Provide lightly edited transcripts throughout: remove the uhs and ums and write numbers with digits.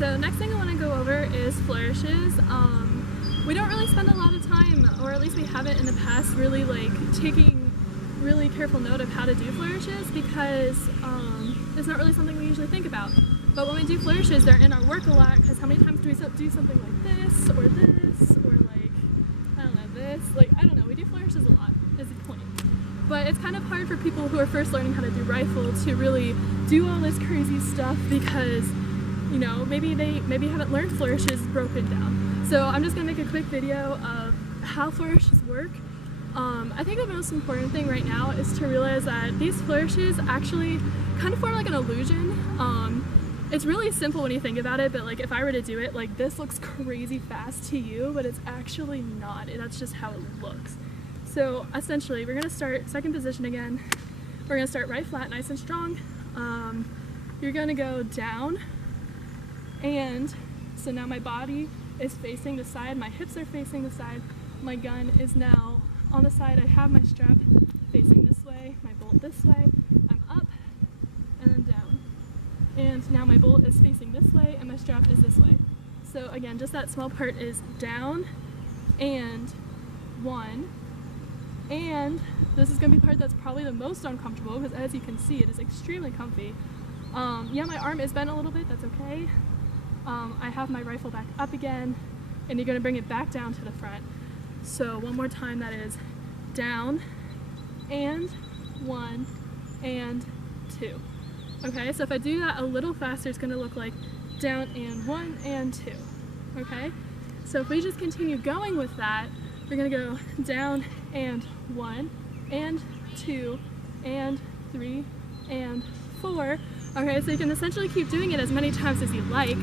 So next thing I want to go over is flourishes. We don't really spend a lot of time, or at least we haven't in the past, really taking really careful note of how to do flourishes because it's not really something we usually think about. But when we do flourishes, they're in our work a lot because how many times do we do something like this, or like, I don't know, this, like, I don't know, we do flourishes a lot, is the point. But it's kind of hard for people who are first learning how to do rifle to really do all this crazy stuff because, you know, maybe haven't learned flourishes broken down. So I'm just gonna make a quick video of how flourishes work. I think the most important thing right now is to realize that these flourishes actually kind of form like an illusion. It's really simple when you think about it, but like if I were to do it, like this looks crazy fast to you, but it's actually not. That's just how it looks. So essentially, we're gonna start second position again. We're gonna start right flat, nice and strong. You're gonna go down, and so now my body is facing the side, my hips are facing the side, my gun is now on the side. I have my strap facing this way, my bolt this way, I'm up, and then down. And now my bolt is facing this way, and my strap is this way. So again, just that small part is down, and one, and this is gonna be the part that's probably the most uncomfortable because as you can see, it is extremely comfy. Yeah, my arm is bent a little bit, that's okay. I have my rifle back up again, and you're gonna bring it back down to the front. So one more time, that is down, and one, and two. Okay, so if I do that a little faster, it's gonna look like down and one and two. Okay, so if we just continue going with that, we're gonna go down and one, and two, and three, and four. Okay, so you can essentially keep doing it as many times as you like.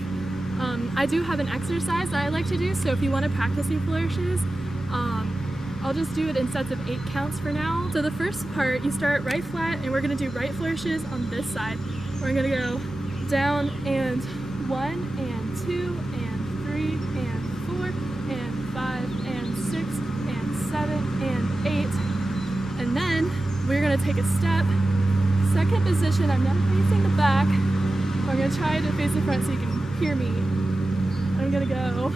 I do have an exercise that I like to do, so if you want to practice these flourishes, I'll just do it in sets of 8 counts for now. So the first part, you start right flat, and we're going to do right flourishes on this side. We're going to go down and one, and two, and three, and four, and five, and six, and seven, and 8. And then we're going to take a step. Second position, I'm not facing the back. I'm going to try to face the front so you can hear me. I'm going to go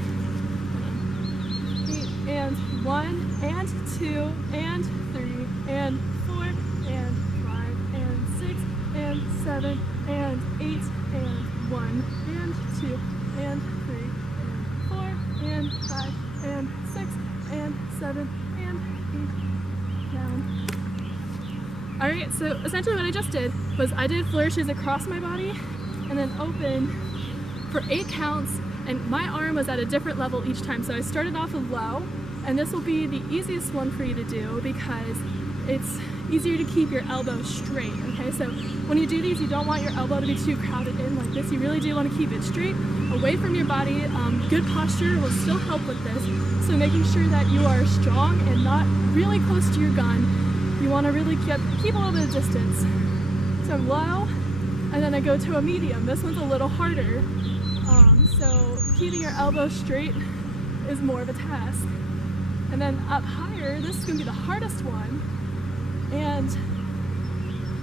and one, and two, and three, and four, and five, and six, and seven, and 8, and one, and two, and three, and four, and five, and six, and seven, and 8, down. Alright, so essentially what I just did was I did flourishes across my body and then open for 8 counts, and my arm was at a different level each time. So I started off with low, and this will be the easiest one for you to do because it's easier to keep your elbow straight, okay? So when you do these, you don't want your elbow to be too crowded in like this. You really do want to keep it straight, away from your body. Good posture will still help with this. So making sure that you are strong and not really close to your gun. You want to really keep a little bit of distance. So I'm low, and then I go to a medium. This one's a little harder. So keeping your elbow straight is more of a task. And then up higher, this is going to be the hardest one. And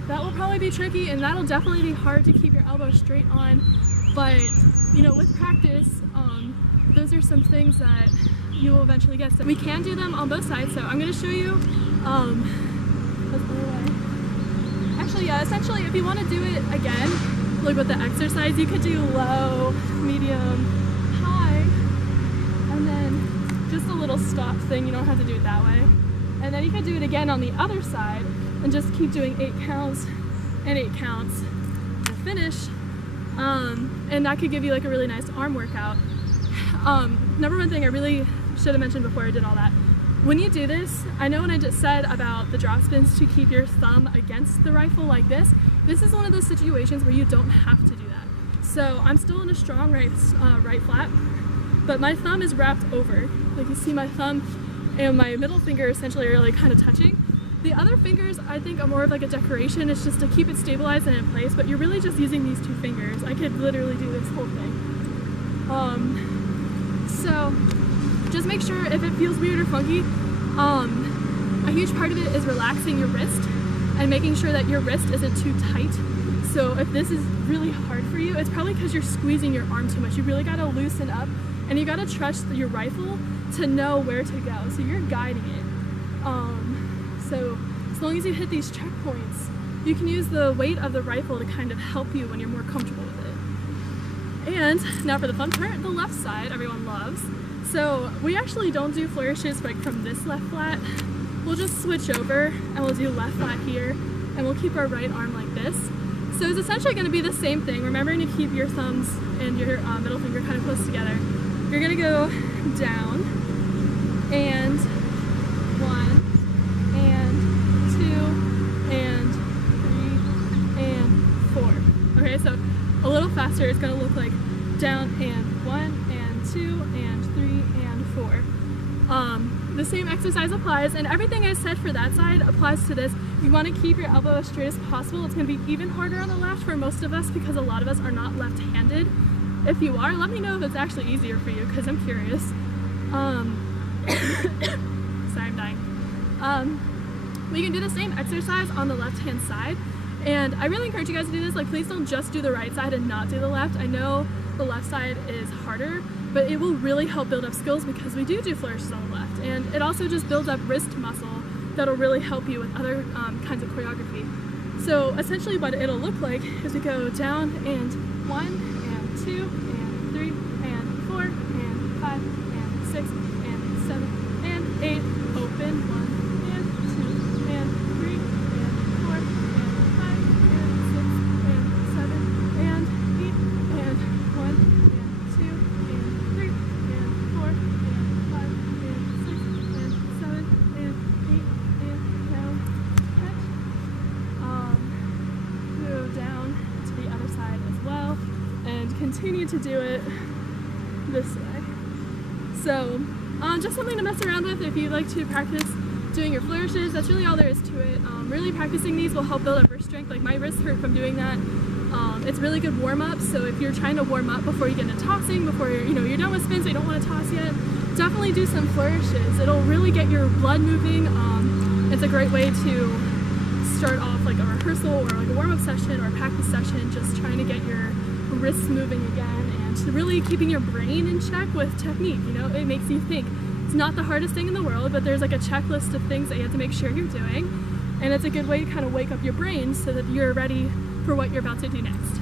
that will probably be tricky, and that'll definitely be hard to keep your elbow straight on. But, you know, with practice, those are some things that you will eventually get. So we can do them on both sides. So I'm going to show you. Actually, yeah, essentially, if you want to do it again, like with the exercise, you could do low, medium, high, and then just a little stop thing. You don't have to do it that way. And then you could do it again on the other side and just keep doing 8 counts and 8 counts to finish. And that could give you like a really nice arm workout. Number one thing I really should have mentioned before I did all that. When you do this, I know when I just said about the drop spins to keep your thumb against the rifle like this is one of those situations where you don't have to do that. So I'm still in a strong right flat, but my thumb is wrapped over. Like you see my thumb and my middle finger essentially are like kind of touching. The other fingers I think are more of like a decoration. It's just to keep it stabilized and in place, but you're really just using these 2 fingers. I could literally do this whole thing. So just make sure if it feels weird or funky, a huge part of it is relaxing your wrist and making sure that your wrist isn't too tight. So if this is really hard for you, it's probably because you're squeezing your arm too much. You really gotta loosen up, and you gotta trust your rifle to know where to go. So you're guiding it. So as long as you hit these checkpoints, you can use the weight of the rifle to kind of help you when you're more comfortable with it. And now for the fun part, the left side everyone loves. So we actually don't do flourishes like from this left flat. We'll just switch over and we'll do left flat here, and we'll keep our right arm like this. So it's essentially going to be the same thing, remembering to keep your thumbs and your middle finger kind of close together. You're going to go down, and 1, and 2, and 3, and 4. Okay, so a little faster, it's going to look like down and 1, and 2, and 3, and 4. The same exercise applies, and everything I said for that side applies to this. You want to keep your elbow as straight as possible. It's going to be even harder on the left for most of us because a lot of us are not left-handed. If you are, let me know if it's actually easier for you, because I'm curious. Sorry, I'm dying. We can do the same exercise on the left-hand side, and I really encourage you guys to do this. Like, please don't just do the right side and not do the left. I know the left side is harder, but it will really help build up skills because we do flourishes on the left, and it also just builds up wrist muscle that'll really help you with other kinds of choreography. So essentially what it'll look like is we go down and 1, and 2, and 3, and 4, and 5, and 6, and 7, and 8, open, 1, and 2, and 3, and 4, and 5, and 6, and 7, and 8, and 1, and 2, and 3, and 4, and 5, and 6, and 7, and 8, and down, catch. Go down to the other side as well, and continue to do it this way. So just something to mess around with if you like to practice doing your flourishes. That's really all there is to it. Really practicing these will help build up wrist strength. Like, my wrist hurt from doing that. It's really good warm-up, so if you're trying to warm up before you get into tossing, before you're done with spin, so you don't want to toss yet, definitely do some flourishes. It'll really get your blood moving. It's a great way to start off like a rehearsal or like a warm-up session or a practice session, just trying to get your wrists moving again and really keeping your brain in check with technique. It makes you think. It's not the hardest thing in the world, but there's like a checklist of things that you have to make sure you're doing, and it's a good way to kind of wake up your brain so that you're ready for what you're about to do next.